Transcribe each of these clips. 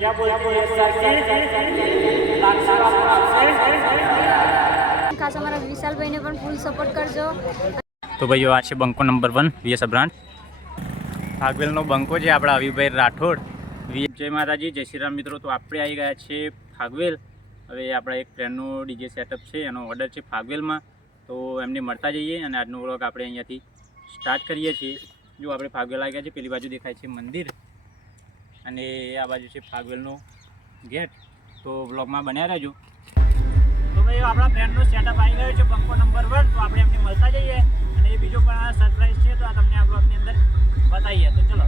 क्या बोलते हैं सर ખાસ અમારા વિશાલભાઈને પણ ફૂલ સપોર્ટ કરજો. તો ભાઈઓ આ છે બંકો નંબર 1 વીએસ બ્રાન્ડ. ફાગવેલનો બંકો છે આપણા અવિભાઈ રાઠોડ. જય માતાજી, જય શ્રી રામ મિત્રો. તો આપણે આવી ગયા છે ફાગવેલ. હવે આપણા એક ફ્રેન્ડનું ડીજે સેટઅપ છે, એનો ઓર્ડર છે ફાગવેલમાં. તો એમને મળતા જઈએ અને આજનો વ્લોગ આપણે અહીંયાથી સ્ટાર્ટ કરીએ છીએ. જો આપણે ફાગવેલ આવી ગયા છે, પેલી બાજુ દેખાય છે મંદિર અને આ બાજુ છે ફાગવેલનો ગેટ. તો વ્લોગમાં બન્યા રહેજો. તો ભાઈ આપણા ફ્રેન્ડનો સેટઅપ આવી ગયો છે બંકો નંબર 1. તો આપણે એમને મળતા જઈએ અને એ બીજો પણ સરપ્રાઈઝ છે, તો આ તમને આ બ્લોગની અંદર બતાવીએ. તો ચલો.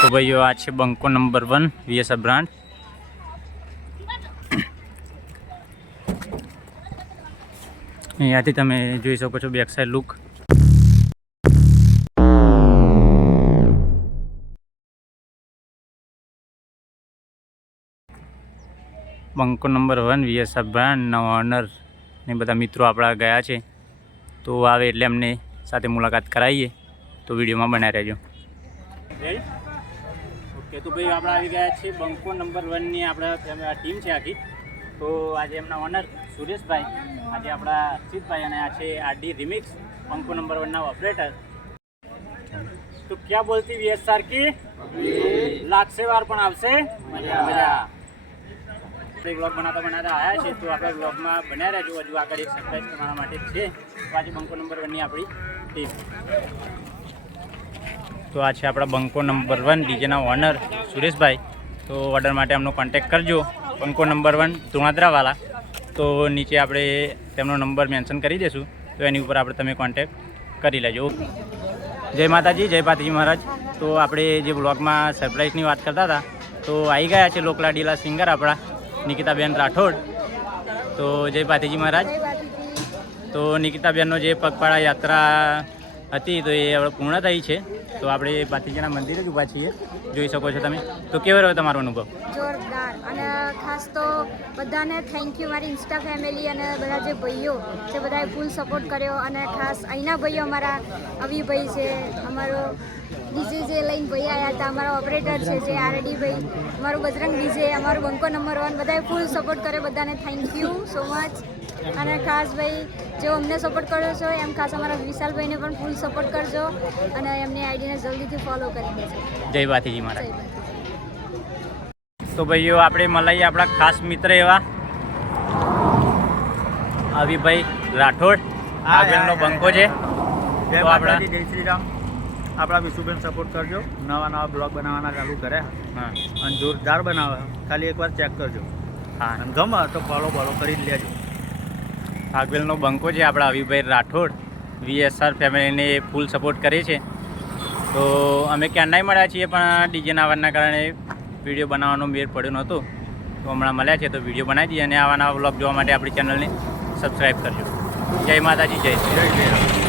તો ભાઈઓ આ છે બંકો નંબર 1 વીએસ બ્રાન્ડ. અહીંયાથી તમે જોઈ શકો છો બેક સાઈડ લુક. બંકો નંબર 1 વીએસ બ્રાન્ડના ઓનર ને બધા મિત્રો આપણા ગયા છે. તો આવે એટલે અમને સાથે મુલાકાત કરાવીએ. તો વિડીયોમાં બનાવી રહેજો. ઓકે, તો ભાઈ આપણે આવી ગયા છે બંકો નંબર 1ની આપણા ટીમ છે આખી. તો આજે એમના ઓનર સુરેશભાઈ, આજે આપણા અર્ષિતભાઈ અને આ છે આરડી રિમિક્સ બંકો નંબર 1ના ઓપરેટર. તો ક્યાં બોલતી વીએસઆર કી લાગશે વાર પણ આવશે મજા મજા. વ્લોગ બનાવતા આવ્યા છે, તો આપણા વ્લોગમાં બન્યા રહેજો. હજુ આગળ એક સરપ્રાઈઝ તમારા માટે છે. તો આજે બંકો નંબર 1ની આપણી ટીમ. તો આ છે આપણા બંકો નંબર 1 ડીજેના ઓનર સુરેશભાઈ. તો ઓર્ડર માટે એમનો કોન્ટેક્ટ કરજો. બંકો નંબર 1 ધુણાદરાવાલા. તો નીચે આપણે તેમનો નંબર મેન્શન કરી દઈશું. તો એની ઉપર આપણે તમે કોન્ટેક્ટ કરી લેજો. જય માતાજી, જય પાતીજી મહારાજ. તો આપણે જે બ્લોગમાં સરપ્રાઈઝની વાત કરતા હતા તો આવી ગયા છે લોકલાડીલા સિંગર આપણા નિકિતાબેન રાઠોડ. તો જય પાતીજી મહારાજ. જય માતાજી. તો નિકિતાબેનનો જે પગપાળા યાત્રા હતી તો એ હવે પૂર્ણ થઈ છે. તો આપણે પાતીજીના મંદિરે જ ઊભા છીએ, જોઈ શકો છો તમે. તો કેવો રહ્યો તમારો અનુભવ? જોરદાર. અને ખાસ તો બધાને થેન્ક યુ, મારી ઇન્સ્ટા ફેમિલી અને બધા જે ભાઈઓ જે બધાએ ફૂલ સપોર્ટ કર્યો. અને ખાસ અહીંના ભાઈઓ અમારા અવિભાઈ છે, અમારો ડીજે જે લઈને ભાઈ આવ્યા હતા, અમારા ઓપરેટર છે જે આરડી ભાઈ, અમારું બજરંગ ડીજે, અમારું બંકો નંબર 1, બધાએ ફૂલ સપોર્ટ કર્યો. બધાને થેન્ક યુ સો મચ. અને ખાસ ભાઈ જેઓ અમને સપોર્ટ કર્યો છો એમ ખાસ અમારા વિશાલભાઈને પણ ફૂલ સપોર્ટ કરજો અને એમની આઈડીને જલ્દીથી ફોલો કરી દેજો. જય પાતીજી મહારાજ. જય માતાજી. તો ભાઈઓ આપણે મળીએ આપણા ખાસ મિત્ર એવા અવિભાઈ રાઠોડ, આગળનો બંકો છે. જય તો આપણા માતાજી, જય શ્રી રામ. આપણા વિશુબેન સપોર્ટ કરજો. નવા બ્લોગ બનાવવાના ચાલુ કર્યા હા અને જોરદાર બનાવે. ખાલી એકવાર ચેક કરજો હા અને ગમે તો ફોલો કરી જ લેજો. આગવેલનો બંકો છે આપણા અવિભાઈ રાઠોડ, VSR ફેમિલીને ફૂલ સપોર્ટ કરે છે. તો અમે ક્યાંનાય મળ્યા છીએ પણ ડીજેના આવવાના કારણે વિડીયો બનાવવાનો મેળ પડ્યો નહોતો. તો હમણાં મળ્યા છે તો વિડીયો બનાવી દઈએ અને આવા નવા વ્લોગ જોવા માટે આપણી ચેનલને સબસ્ક્રાઈબ કરજો. જય માતાજી, જય શ્રી રામ.